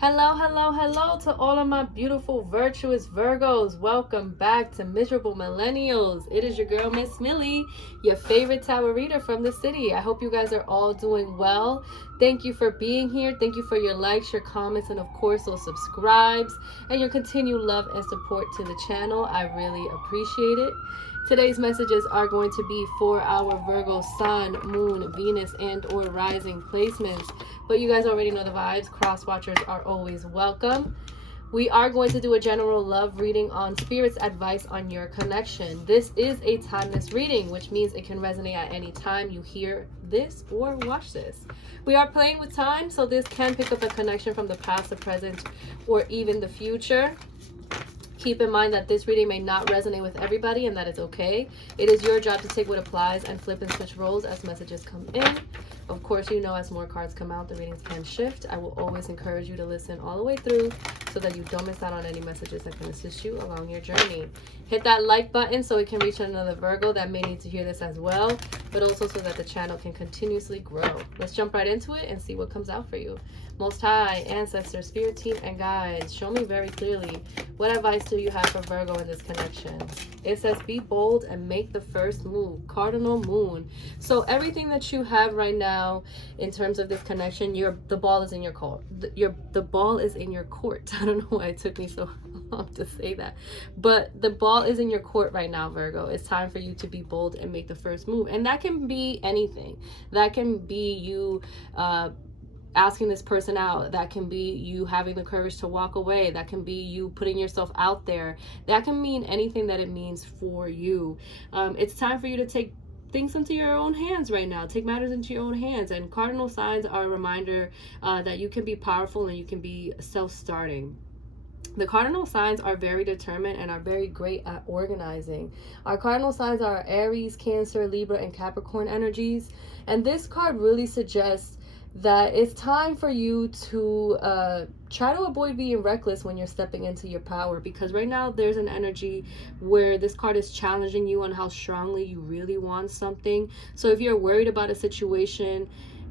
Hello, hello, hello to all of my beautiful, virtuous Virgos. Welcome back to Miserable Millennials. It is your girl, Miss Millie, your favorite tarot reader from the city. I hope you guys are all doing well. Thank you for being here. Thank you for your likes, your comments, and of course, those subscribes and your continued love and support to the channel. I really appreciate it. Today's messages are going to be for our Virgo Sun, Moon, Venus, and or Rising placements. But you guys already know the vibes. Cross watchers are always welcome. We are going to do a general love reading on Spirit's advice on your connection. This is a timeless reading, which means it can resonate at any time you hear this or watch this. We are playing with time, so this can pick up a connection from the past, the present, or even the future. Keep in mind that this reading may not resonate with everybody, and that is okay. It is your job to take what applies and flip and switch roles as messages come in. Of course, you know, as more cards come out, the readings can shift. I will always encourage you to listen all the way through so that you don't miss out on any messages that can assist you along your journey. Hit that like button so it can reach another Virgo that may need to hear this as well, but also so that the channel can continuously grow. Let's jump right into it and see what comes out for you. Most High, Ancestors, Spirit Team, and Guides, show me very clearly, what advice do you have for Virgo in this connection? It says, be bold and make the first move. Cardinal Moon. So everything that you have right now in terms of this connection, the ball is in your court. The ball is in your court. I don't know why it took me so long to say that. But the ball is in your court right now, Virgo. It's time for you to be bold and make the first move. And that can be anything. That can be you asking this person out. That can be you having the courage to walk away. That can be you putting yourself out there. That can mean anything that it means for you. It's time for you to take things into your own hands right now. Take matters into your own hands. And cardinal signs are a reminder that you can be powerful and you can be self-starting. The cardinal signs are very determined and are very great at organizing. Our cardinal signs are Aries, Cancer, Libra, and Capricorn energies. And this card really suggests that it's time for you to try to avoid being reckless when you're stepping into your power, because right now there's an energy where this card is challenging you on how strongly you really want something. So if you're worried about a situation,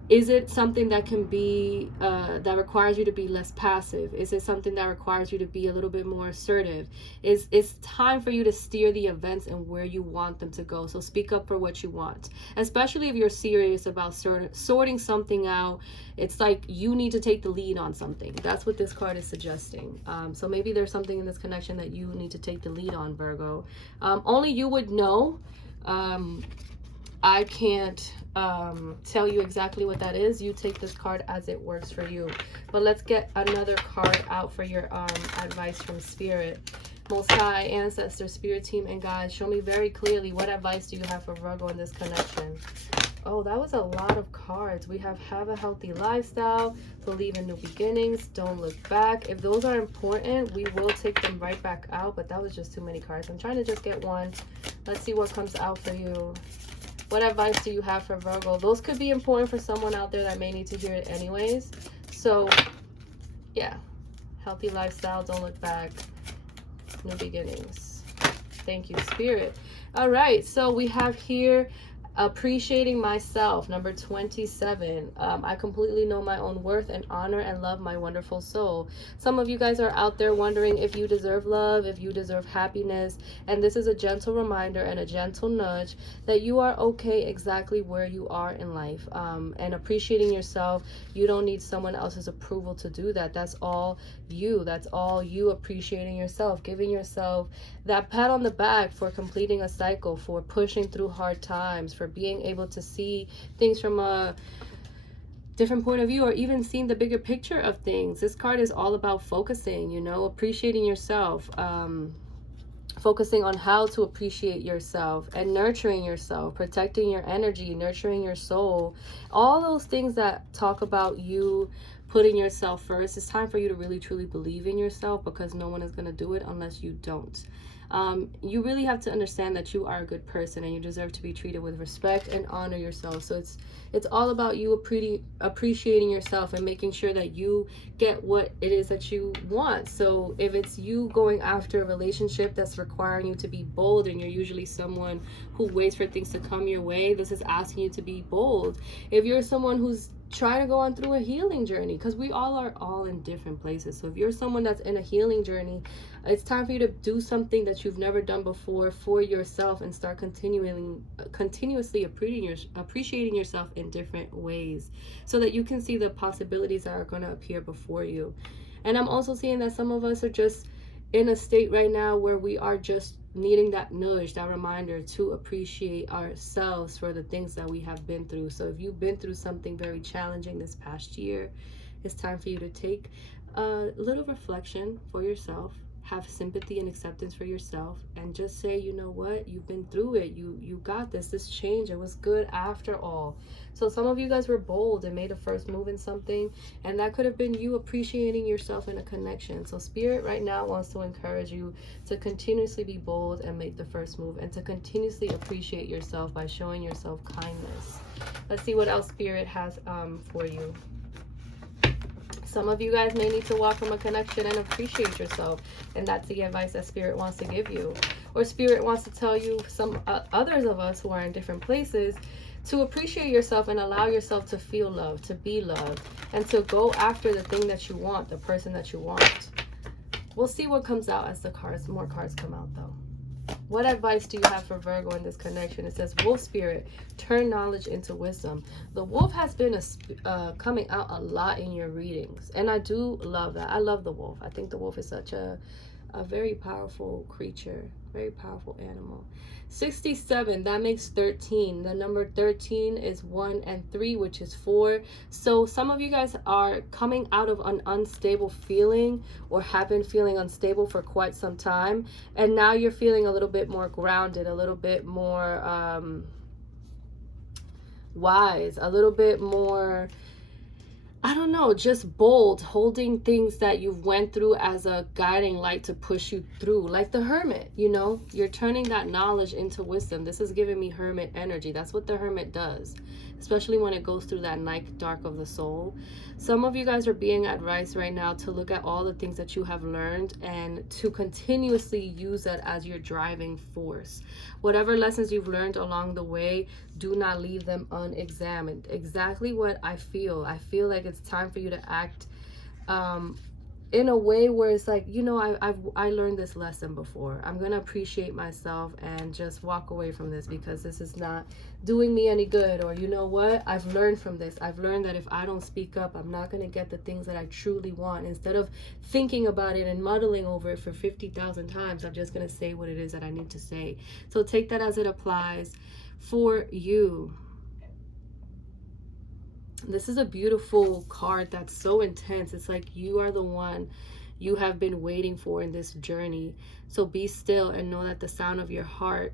is it something that can be that requires you to be less passive? Is it something that requires you to be a little bit more assertive? It's time for you to steer the events and where you want them to go. So speak up for what you want, especially if you're serious about sorting something out. It's like you need to take the lead on something. That's what this card is suggesting. So maybe there's something in this connection that you need to take the lead on, Virgo. Only you would know. I can't tell you exactly what that is. You take this card as it works for you. But let's get another card out for your advice from Spirit. Most High, Ancestors, Spirit Team, and Guides, show me very clearly, what advice do you have for Virgo in this connection? Oh, that was a lot of cards. We have a healthy lifestyle, believe in new beginnings, don't look back. If those are important, we will take them right back out, but that was just too many cards. I'm trying to just get one. Let's see what comes out for you. What advice do you have for Virgo? Those could be important for someone out there that may need to hear it anyways. So, yeah. Healthy lifestyle, don't look back, new beginnings. Thank you, Spirit. All right, so we have here appreciating myself, number 27. I completely know my own worth and honor and love my wonderful soul. Some of you guys are out there wondering if you deserve love, if you deserve happiness, and this is a gentle reminder and a gentle nudge that you are okay exactly where you are in life. And appreciating yourself, you don't need someone else's approval to do that. That's all you. That's all you, appreciating yourself, giving yourself that pat on the back for completing a cycle, for pushing through hard times, for being able to see things from a different point of view, or even seeing the bigger picture of things. This card is all about focusing, you know, appreciating yourself, focusing on how to appreciate yourself and nurturing yourself, protecting your energy, nurturing your soul, all those things that talk about you putting yourself first. It's time for you to really truly believe in yourself, because no one is going to do it unless you don't. You really have to understand that you are a good person and you deserve to be treated with respect and honor yourself. So it's all about you appreciating yourself and making sure that you get what it is that you want. So if it's you going after a relationship that's requiring you to be bold, and you're usually someone who waits for things to come your way, this is asking you to be bold. If you're someone who's try to go on through a healing journey, because we are all in different places. So if you're someone that's in a healing journey, it's time for you to do something that you've never done before for yourself and start continuously appreciating yourself in different ways, so that you can see the possibilities that are going to appear before you. And I'm also seeing that some of us are just in a state right now where we are just needing that nudge, that reminder to appreciate ourselves for the things that we have been through. So if you've been through something very challenging this past year, it's time for you to take a little reflection for yourself, have sympathy and acceptance for yourself, and just say, you know what, you've been through it, you got this change, it was good after all. So some of you guys were bold and made a first move in something, and that could have been you appreciating yourself in a connection. So Spirit right now wants to encourage you to continuously be bold and make the first move, and to continuously appreciate yourself by showing yourself kindness. Let's see what else Spirit has for you. Some of you guys may need to walk from a connection and appreciate yourself, and that's the advice that Spirit wants to give you. Or Spirit wants to tell you, some others of us who are in different places, to appreciate yourself and allow yourself to feel loved, to be loved, and to go after the thing that you want, the person that you want. We'll see what comes out as more cards come out though. What advice do you have for Virgo in this connection? It says, Wolf Spirit, turn knowledge into wisdom. The wolf has been coming out a lot in your readings, and I do love that. I love the wolf. I think the wolf is such a very powerful creature, very powerful animal. 67, that makes 13. The number 13 is 1 and 3, which is 4. So some of you guys are coming out of an unstable feeling, or have been feeling unstable for quite some time, and now you're feeling a little bit more grounded, a little bit more wise, a little bit more, I don't know, just bold, holding things that you've went through as a guiding light to push you through, like the hermit. You know, you're turning that knowledge into wisdom. This is giving me hermit energy. That's what the hermit does, especially when it goes through that night dark of the soul. Some of you guys are being advised right now to look at all the things that you have learned and to continuously use that as your driving force. Whatever lessons you've learned along the way, do not leave them unexamined. Exactly what I feel. I feel like it's time for you to act in a way where it's like, you know, I learned this lesson before. I'm going to appreciate myself and just walk away from this, because this is not doing me any good. Or, you know what, I've learned from this. I've learned that if I don't speak up, I'm not going to get the things that I truly want. Instead of thinking about it and muddling over it for 50,000 times, I'm just going to say what it is that I need to say. So take that as it applies for you. This is a beautiful card that's so intense. It's like you are the one you have been waiting for in this journey. So be still and know that the sound of your heart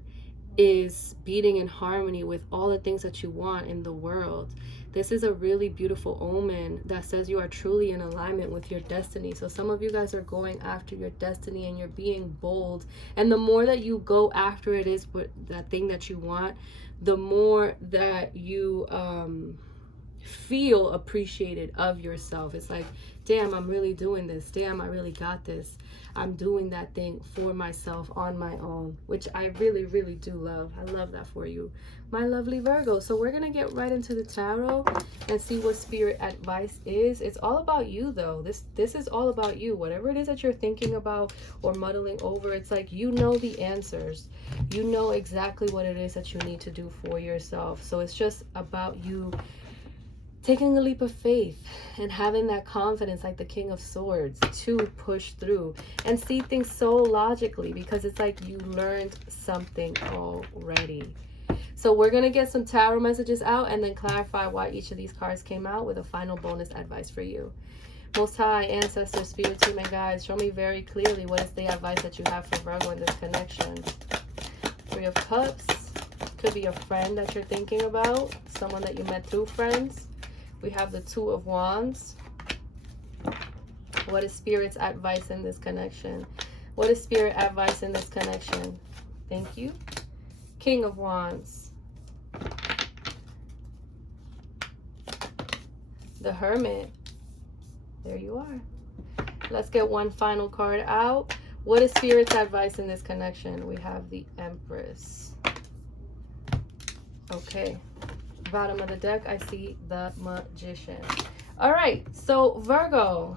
is beating in harmony with all the things that you want in the world. This is a really beautiful omen that says you are truly in alignment with your destiny. So some of you guys are going after your destiny and you're being bold. And the more that you go after it is that thing that you want, the more that you feel appreciated of yourself. It's like, damn, I'm really doing this. Damn, I really got this. I'm doing that thing for myself on my own, which I really, really do love. I love that for you, my lovely Virgo. So we're going to get right into the tarot and see what Spirit advice is. It's all about you, though. This is all about you. Whatever it is that you're thinking about or muddling over, it's like, you know the answers. You know exactly what it is that you need to do for yourself. So it's just about you taking a leap of faith and having that confidence, like the King of Swords, to push through and see things so logically, because it's like you learned something already. So we're going to get some tarot messages out and then clarify why each of these cards came out with a final bonus advice for you. Most High, Ancestors, Spirit Team, and Guides, show me very clearly what is the advice that you have for Virgo in this connection. 3 of Cups. Could be a friend that you're thinking about, someone that you met through friends. We have the 2 of Wands. What is Spirit's advice in this connection? What is Spirit advice in this connection? Thank you. King of Wands. The Hermit. There you are. Let's get one final card out. What is Spirit's advice in this connection? We have the Empress. Okay. Bottom of the deck, I see the Magician. All right, so Virgo,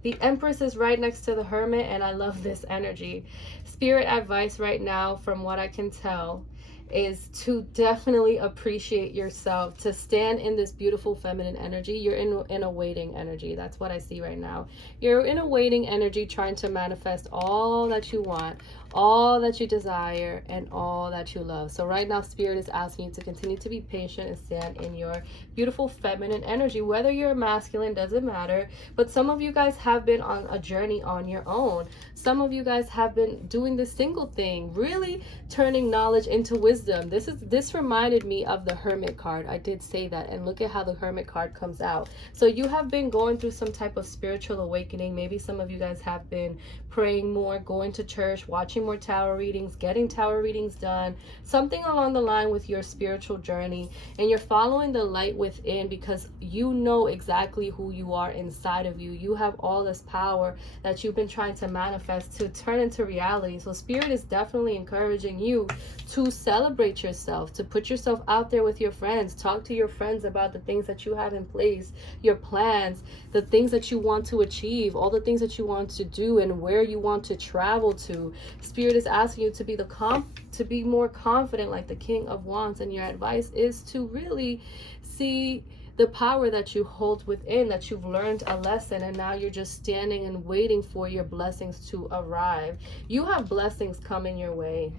the Empress is right next to the Hermit, and I love this energy. Spirit advice right now, from what I can tell, is to definitely appreciate yourself, to stand in this beautiful feminine energy. You're in a waiting energy. That's what I see right now. You're in a waiting energy, trying to manifest all that you want, all that you desire, and all that you love. So right now, Spirit is asking you to continue to be patient and stand in your beautiful feminine energy. Whether you're masculine, doesn't matter. But some of you guys have been on a journey on your own. Some of you guys have been doing the single thing, really turning knowledge into wisdom. This reminded me of the Hermit card. I did say that, and look at how the Hermit card comes out. So you have been going through some type of spiritual awakening. Maybe some of you guys have been praying more, going to church, watching more tarot readings, getting tarot readings done, something along the line with your spiritual journey, and you're following the light within because you know exactly who you are inside of you. You have all this power that you've been trying to manifest to turn into reality. So Spirit is definitely encouraging you to celebrate yourself, to put yourself out there with your friends, talk to your friends about the things that you have in place, your plans, the things that you want to achieve, all the things that you want to do, and where you want to travel to. Spirit is asking you to be more confident, like the King of Wands, and your advice is to really see the power that you hold within, that you've learned a lesson, and now you're just standing and waiting for your blessings to arrive. You have blessings coming your way.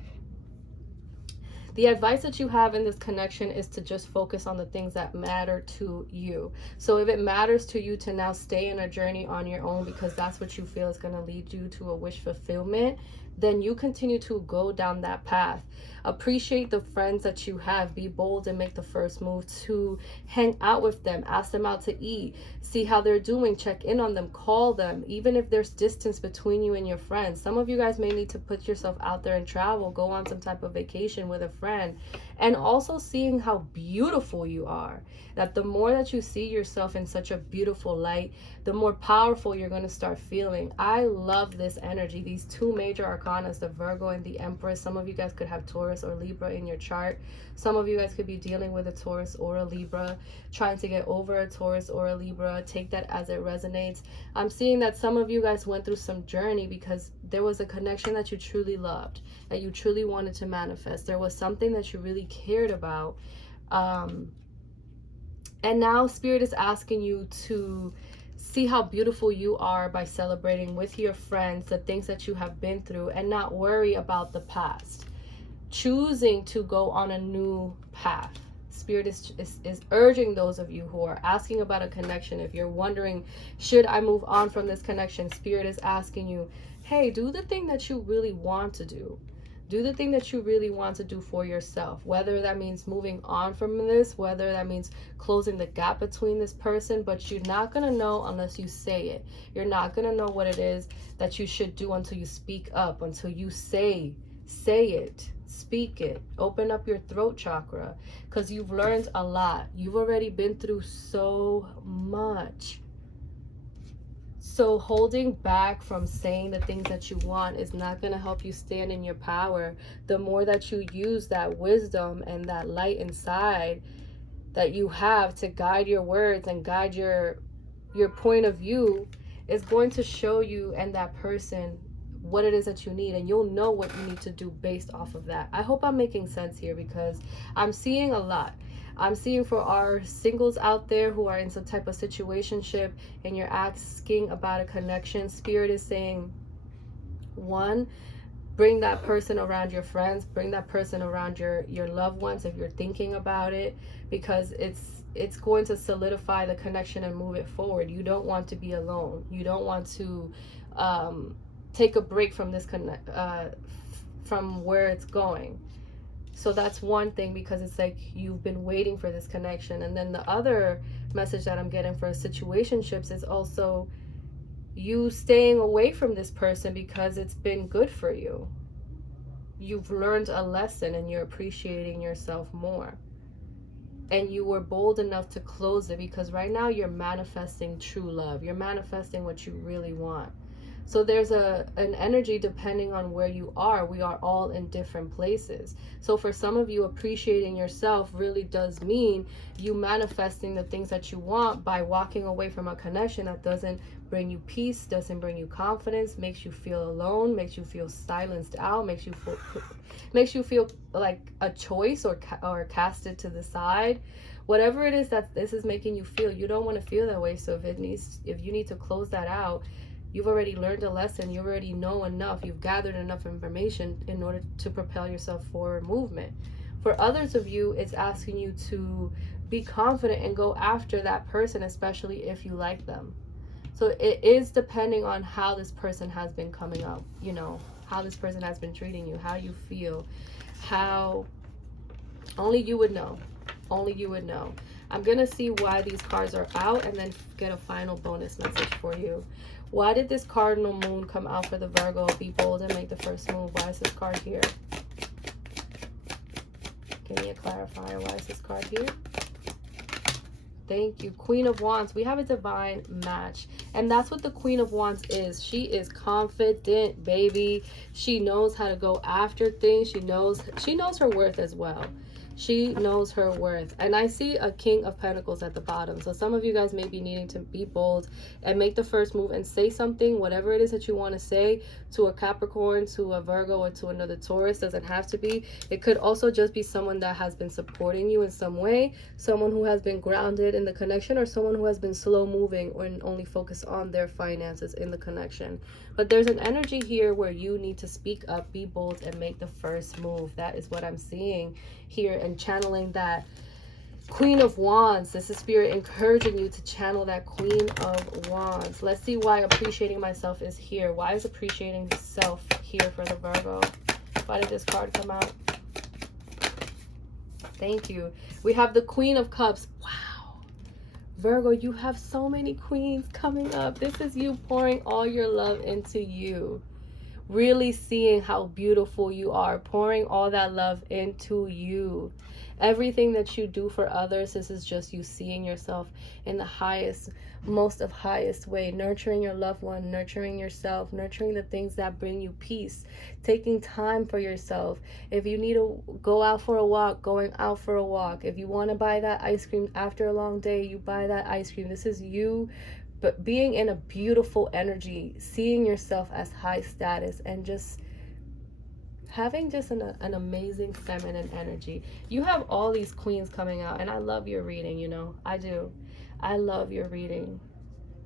The advice that you have in this connection is to just focus on the things that matter to you. So if it matters to you to now stay in a journey on your own because that's what you feel is going to lead you to a wish fulfillment, then you continue to go down that path. Appreciate the friends that you have. Be bold and make the first move to hang out with them. Ask them out to eat. See how they're doing. Check in on them. Call them. Even if there's distance between you and your friends. Some of you guys may need to put yourself out there and travel. Go on some type of vacation with a friend. And also seeing how beautiful you are. That the more that you see yourself in such a beautiful light, the more powerful you're going to start feeling. I love this energy. These two major arcanas, the Virgo and the Empress. Some of you guys could have Taurus or Libra in your chart. Some of you guys could be dealing with a Taurus or a Libra, trying to get over a Taurus or a Libra. Take that as it resonates. I'm seeing that some of you guys went through some journey because there was a connection that you truly loved, that you truly wanted to manifest. There was something that you really cared about. And now Spirit is asking you to see how beautiful you are by celebrating with your friends the things that you have been through and not worry about the past. Choosing to go on a new path. Spirit is urging those of you who are asking about a connection. If you're wondering, should I move on from this connection? Spirit is asking you, hey, do the thing that you really want to do. Do the thing that you really want to do for yourself, whether that means moving on from this, whether that means closing the gap between this person, but you're not going to know unless you say it. You're not going to know what it is that you should do until you speak up, until you say it, speak it, open up your throat chakra, because you've learned a lot. You've already been through so much. So holding back from saying the things that you want is not going to help you stand in your power. The more that you use that wisdom and that light inside that you have to guide your words and guide your point of view, is going to show you and that person what it is that you need, and you'll know what you need to do based off of that. I hope I'm making sense here, because I'm seeing a lot. I'm seeing for our singles out there who are in some type of situationship and you're asking about a connection, Spirit is saying, one, bring that person around your friends, bring that person around your loved ones if you're thinking about it, because it's going to solidify the connection and move it forward. You don't want to be alone. You don't want to take a break from this from where it's going. So that's one thing, because it's like you've been waiting for this connection. And then the other message that I'm getting for situationships is also you staying away from this person because it's been good for you. You've learned a lesson and you're appreciating yourself more. And you were bold enough to close it because right now you're manifesting true love. You're manifesting what you really want. So there's an energy depending on where you are. We are all in different places. So for some of you, appreciating yourself really does mean you manifesting the things that you want by walking away from a connection that doesn't bring you peace, doesn't bring you confidence, makes you feel alone, makes you feel silenced out, makes you feel like a choice or casted to the side. Whatever it is that this is making you feel, you don't want to feel that way. So if you need to close that out, you've already learned a lesson. You already know enough. You've gathered enough information in order to propel yourself forward movement. For others of you, it's asking you to be confident and go after that person, especially if you like them. So it is depending on how this person has been coming up, you know, how this person has been treating you, how you feel, how only you would know. Only you would know. I'm going to see why these cards are out and then get a final bonus message for you. Why did this cardinal moon come out for the Virgo? Be bold and make the first move. Why is this card here? Give me a clarifier. Why is this card here? Thank you. Queen of Wands. We have a divine match. And that's what the Queen of Wands is. She is confident, baby. She knows how to go after things. She knows her worth as well. She knows her worth. And I see a King of Pentacles at the bottom. So some of you guys may be needing to be bold and make the first move and say something, whatever it is that you want to say, to a Capricorn, to a Virgo, or to another Taurus. Doesn't have to be. It could also just be someone that has been supporting you in some way, someone who has been grounded in the connection, or someone who has been slow moving or only focus on their finances in the connection. But there's an energy here where you need to speak up, be bold, and make the first move. That is what I'm seeing here, and channeling that Queen of Wands. This is Spirit encouraging you to channel that Queen of Wands. Let's see why appreciating myself is here. Why is appreciating self here for the Virgo? Why did this card come out? Thank you. We have the Queen of Cups. Wow. Virgo, you have so many queens coming up. This is you pouring all your love into you. Really seeing how beautiful you are, pouring all that love into you. Everything that you do for others, this is just you seeing yourself in the highest way, nurturing your loved one, nurturing yourself, nurturing the things that bring you peace, taking time for yourself. If you need to go out for a walk, going out for a walk. If you want to buy that ice cream after a long day, you buy that ice cream. This is you, but being in a beautiful energy, seeing yourself as high status, and just having just an amazing feminine energy. You have all these queens coming out, and I love your reading, you know. I do. I love your reading.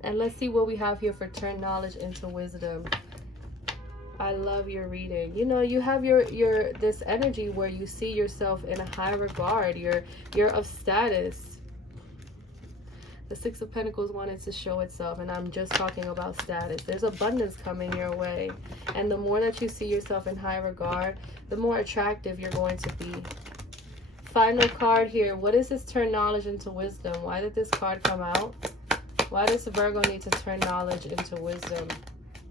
And let's see what we have here for turn knowledge into wisdom. I love your reading. You know, you have your this energy where you see yourself in a high regard. You're of status. The Six of Pentacles wanted to show itself, and I'm just talking about status. There's abundance coming your way. And the more that you see yourself in high regard, the more attractive you're going to be. Final card here. What is this turn knowledge into wisdom? Why did this card come out? Why does Virgo need to turn knowledge into wisdom?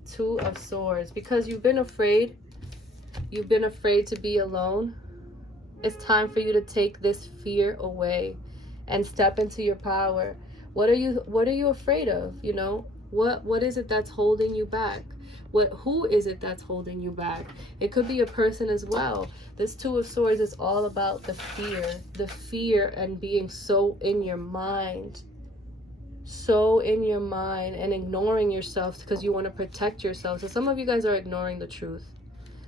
Two of Swords. Because you've been afraid. You've been afraid to be alone. It's time for you to take this fear away and step into your power. What are you afraid of? You know, what is it that's holding you back? Who is it that's holding you back? It could be a person as well. This Two of Swords is all about the fear and being so in your mind, and ignoring yourself because you want to protect yourself. So some of you guys are ignoring the truth.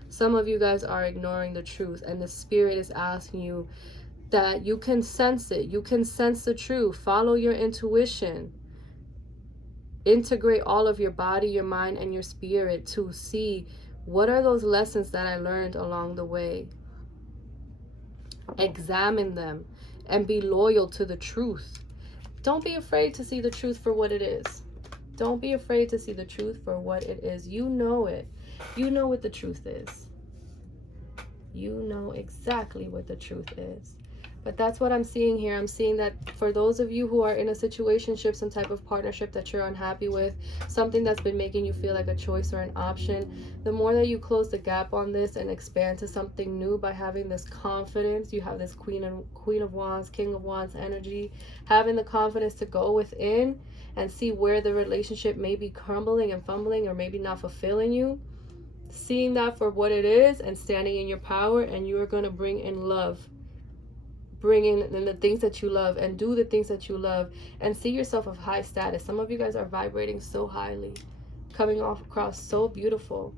Some of you guys are ignoring the truth, and the Spirit is asking you that you can sense it. You can sense the truth. Follow your intuition. Integrate all of your body, your mind, and your spirit to see what are those lessons that I learned along the way. Examine them and be loyal to the truth. Don't be afraid to see the truth for what it is. Don't be afraid to see the truth for what it is. You know it. You know what the truth is. You know exactly what the truth is. But that's what I'm seeing here. I'm seeing that for those of you who are in a situationship, some type of partnership that you're unhappy with, something that's been making you feel like a choice or an option, the more that you close the gap on this and expand to something new by having this confidence, you have this Queen of Wands, King of Wands energy, having the confidence to go within and see where the relationship may be crumbling and fumbling or maybe not fulfilling you. Seeing that for what it is and standing in your power, and you are going to bring in love. Bring in the things that you love and do the things that you love and see yourself of high status. Some of you guys are vibrating so highly, coming off across so beautiful.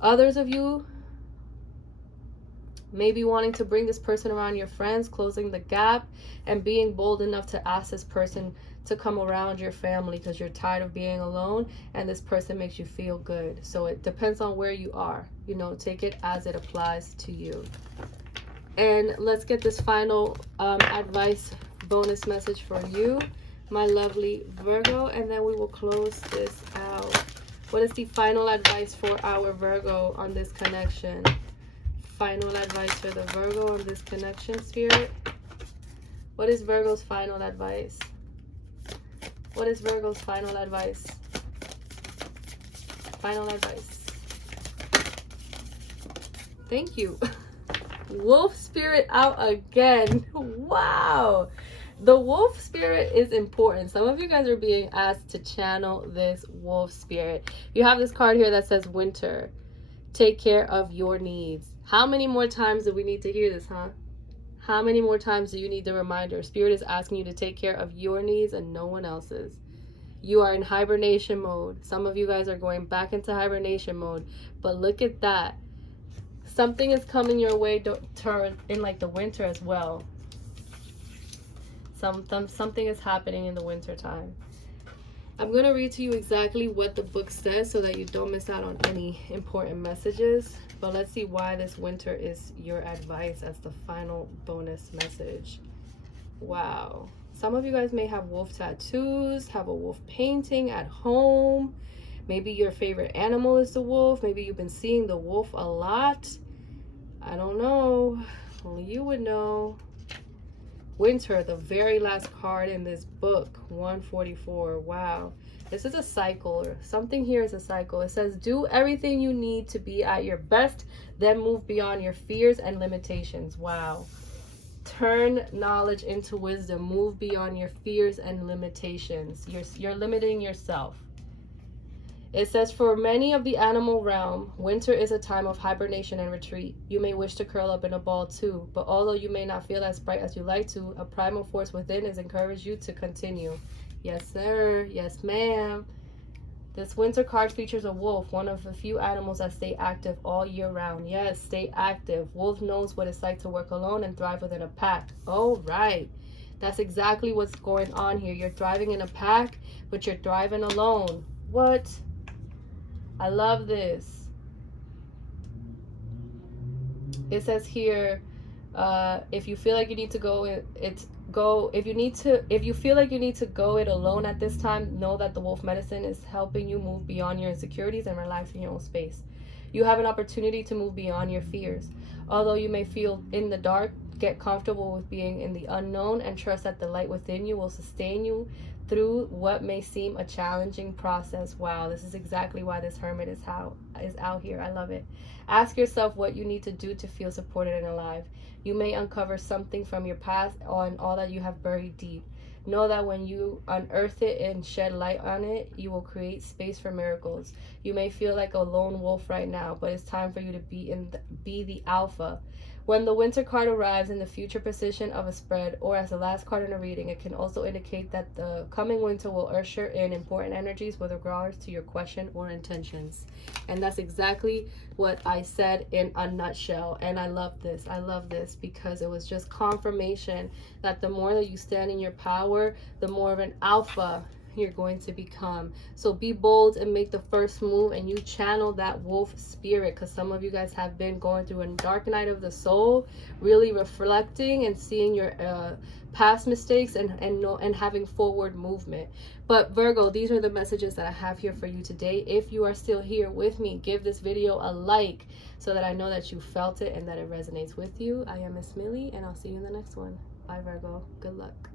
Others of you may be wanting to bring this person around your friends, closing the gap and being bold enough to ask this person to come around your family because you're tired of being alone and this person makes you feel good. So it depends on where you are. You know, take it as it applies to you. And let's get this final advice bonus message for you, my lovely Virgo, and then we will close this out. What is the final advice for our Virgo on this connection? Final advice for the Virgo on this connection, Spirit. What is Virgo's final advice? What is Virgo's final advice? Final advice. Thank you. Wolf spirit out again. Wow. The wolf spirit is important. Some of you guys are being asked to channel this wolf spirit. You have this card here that says winter. Take care of your needs. How many more times do we need to hear this, huh? How many more times do you need the reminder? Spirit is asking you to take care of your needs and no one else's. You are in hibernation mode. Some of you guys are going back into hibernation mode. But look at that. Something is coming your way in like the winter as well. Something is happening in the winter time. I'm going to read to you exactly what the book says so that you don't miss out on any important messages. But let's see why this winter is your advice as the final bonus message. Wow. Some of you guys may have wolf tattoos, have a wolf painting at home. Maybe your favorite animal is the wolf. Maybe you've been seeing the wolf a lot. I don't know. Only you would know. Winter, the very last card in this book, 144. Wow. This is a cycle, or something here is a cycle. It says, do everything you need to be at your best, then move beyond your fears and limitations. Wow. Turn knowledge into wisdom. Move beyond your fears and limitations. You're limiting yourself. It says, for many of the animal realm, winter is a time of hibernation and retreat. You may wish to curl up in a ball too, but although you may not feel as bright as you like to, a primal force within has encouraged you to continue. Yes, sir. Yes, ma'am. This winter card features a wolf, one of the few animals that stay active all year round. Yes, stay active. Wolf knows what it's like to work alone and thrive within a pack. All right. That's exactly what's going on here. You're thriving in a pack, but you're thriving alone. What? I love this. It says here, if you feel like you need to go, if you feel like you need to go it alone at this time, know that the wolf medicine is helping you move beyond your insecurities and relax in your own space. You have an opportunity to move beyond your fears. Although you may feel in the dark, get comfortable with being in the unknown and trust that the light within you will sustain you through what may seem a challenging process. Wow, this is exactly why this hermit is out here. I love it. Ask yourself what you need to do to feel supported and alive. You may uncover something from your past on all that you have buried deep. Know that when you unearth it and shed light on it, you will create space for miracles. You may feel like a lone wolf right now, but it's time for you to be the alpha. When the winter card arrives in the future position of a spread or as the last card in a reading, it can also indicate that the coming winter will usher in important energies with regards to your question or intentions. And that's exactly what I said in a nutshell. And I love this. I love this because it was just confirmation that the more that you stand in your power, the more of an alpha you're going to become. So be bold and make the first move, and you channel that wolf spirit, because some of you guys have been going through a dark night of the soul, really reflecting and seeing your past mistakes and having forward movement. But Virgo, these are the messages that I have here for you today. If you are still here with me, give this video a like so that I know that you felt it and that it resonates with you. I am Miss Millie, and I'll see you in the next one. Bye, Virgo. Good luck.